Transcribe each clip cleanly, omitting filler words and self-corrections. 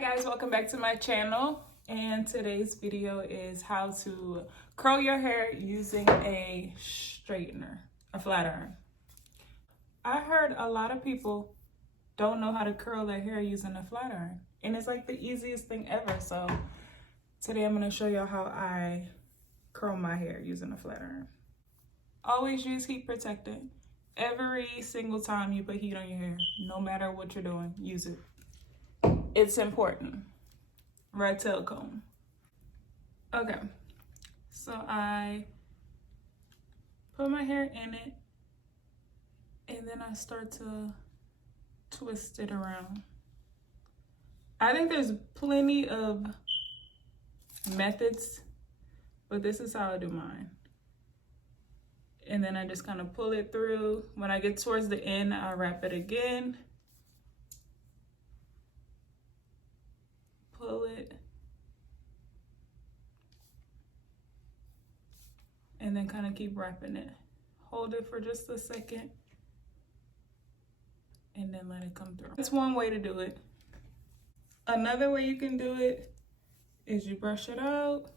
guys, welcome back to my channel, and today's video is how to curl your hair using a straightener, a flat iron. I heard a lot of people don't know how to curl their hair using a flat iron, and it's like the easiest thing ever. So today I'm going to show y'all how I curl my hair using a flat iron. Always use heat protectant. Every single time you put heat on your hair, no matter what you're doing, use it. It's important. Red tail comb. Okay, so I put my hair in it and then I start to twist it around. I think there's plenty of methods, but this is how I do mine. And then I just kind of pull it through. When I get towards the end, I wrap it again. Pull it. And then kind of keep wrapping it. Hold it for just a second. And then let it come through. That's one way to do it. Another way you can do it is you brush it out.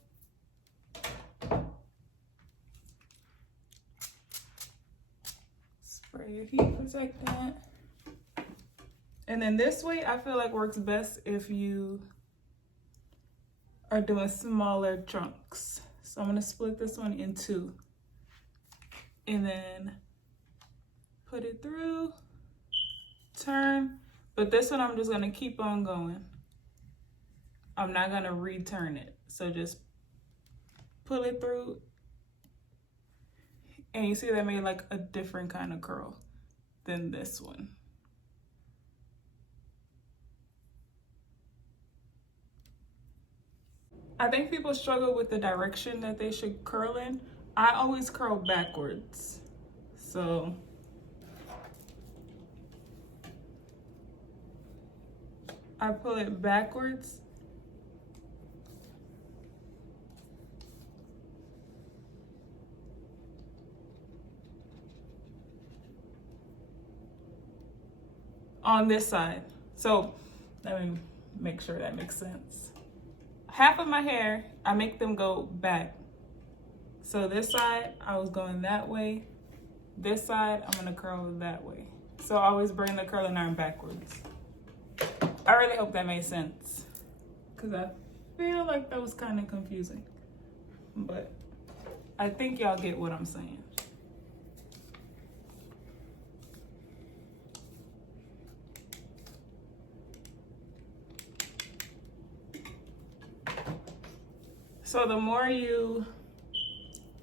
Spray your heat protectant. And then this way I feel like works best if you are doing smaller chunks. So I'm gonna split this one in two and then put it through, turn, but this one I'm just gonna keep on going. I'm not gonna return it. So just pull it through and you see that made like a different kind of curl than this one. I think people struggle with the direction that they should curl in. I always curl backwards. So I pull it backwards. On this side. So let me make sure that makes sense. Half of my hair, I make them go back. So this side, I was going that way. This side, I'm gonna curl that way. So I always bring the curling iron backwards. I really hope that made sense, because I feel like that was kind of confusing. But I think y'all get what I'm saying. So the more you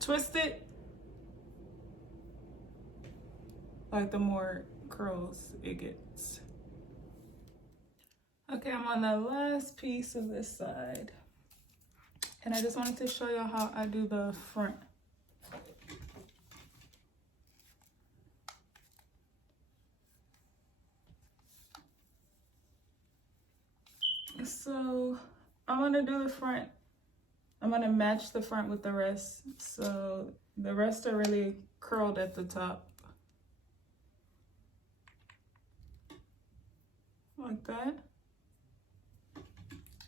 twist it, like the more curls it gets. Okay, I'm on the last piece of this side. And I just wanted to show y'all how I do the front. So I'm gonna do the front. I'm gonna match the front with the rest. So the rest are really curled at the top. Like that.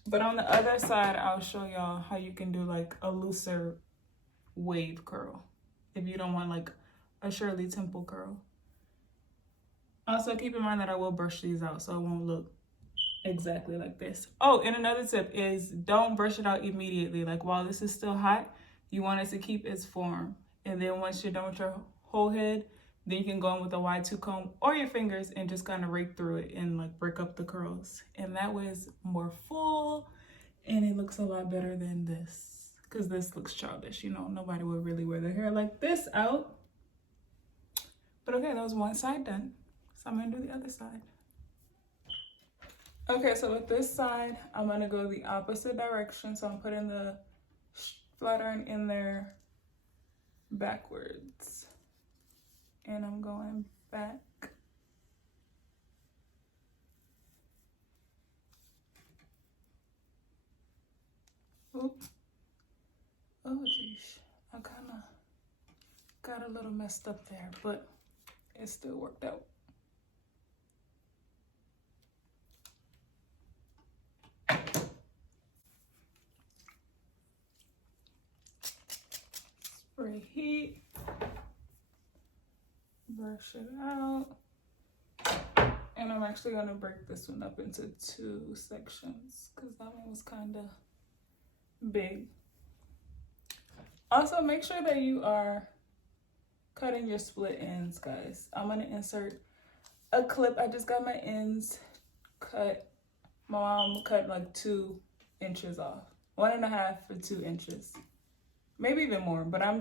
But on the other side, I'll show y'all how you can do like a looser wave curl. If you don't want like a Shirley Temple curl. Also keep in mind that I will brush these out so it won't look exactly like this. Oh, and another tip is don't brush it out immediately. Like while this is still hot, you want it to keep its form. And then once you're done with your whole head, then you can go in with a Y2 comb or your fingers and just kind of rake through it and like break up the curls. And that way it's more full and it looks a lot better than this. Because this looks childish, you know, nobody would really wear their hair like this out. But okay, that was one side done. So I'm gonna do the other side. Okay, so with this side, I'm gonna go the opposite direction. So I'm putting the flat iron in there backwards. And I'm going back. Oop. Oh geez, I kinda got a little messed up there, but it still worked out. heat. Brush it out. And I'm actually gonna break this one up into 2 sections because that one was kind of big. Also, make sure that you are cutting your split ends, guys. I'm gonna insert a clip. I just got my ends cut. My mom cut like 2 inches off. 1.5 for 2 inches. Maybe even more, but I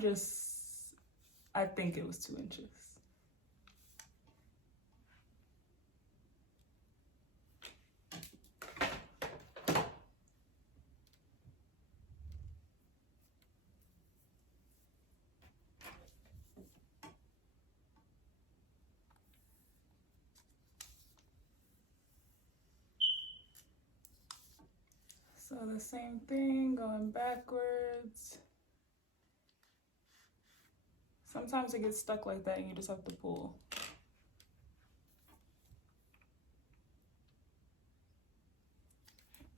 think it was 2 inches. So the same thing, going backwards. Sometimes it gets stuck like that and you just have to pull.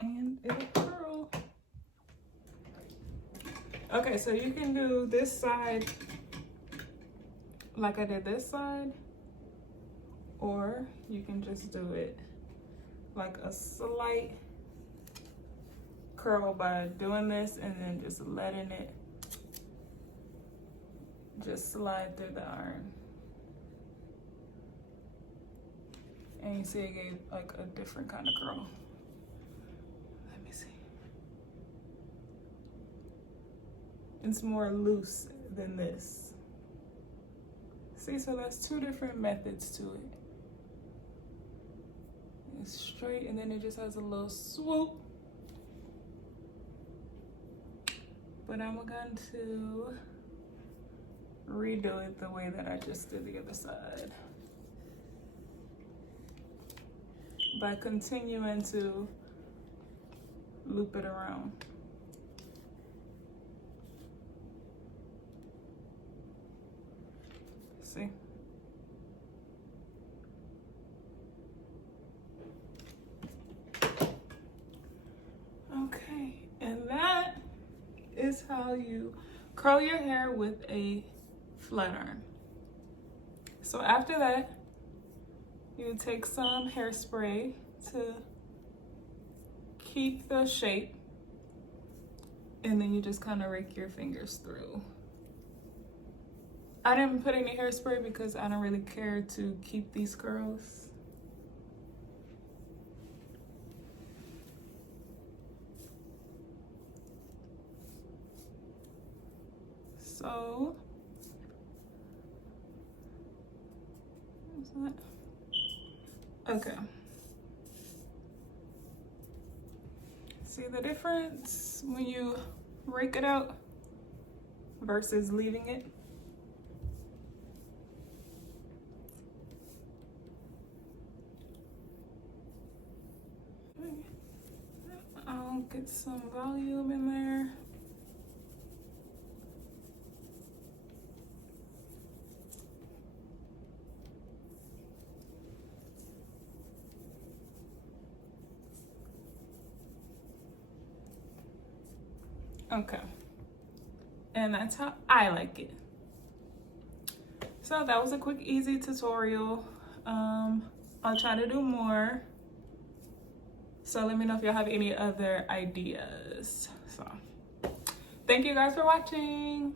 And it'll curl. Okay, so you can do this side like I did this side, or you can just do it like a slight curl by doing this and then just letting it just slide through the iron. And you see it gave like a different kind of curl. Let me see. It's more loose than this. See, so that's 2 different methods to it. It's straight and then it just has a little swoop. But I'm going to redo it the way that I just did the other side. By continuing to loop it around. See? Okay, and that is how you curl your hair with a flat iron. So after that, you take some hairspray to keep the shape, and then you just kind of rake your fingers through. I didn't put any hairspray because I don't really care to keep these curls. So, what's that? Okay. See the difference when you rake it out versus leaving it? I'll get some volume in there. Okay, and that's how I like it. So that was a quick, easy tutorial. I'll try to do more. So let me know if y'all have any other ideas. So thank you guys for watching.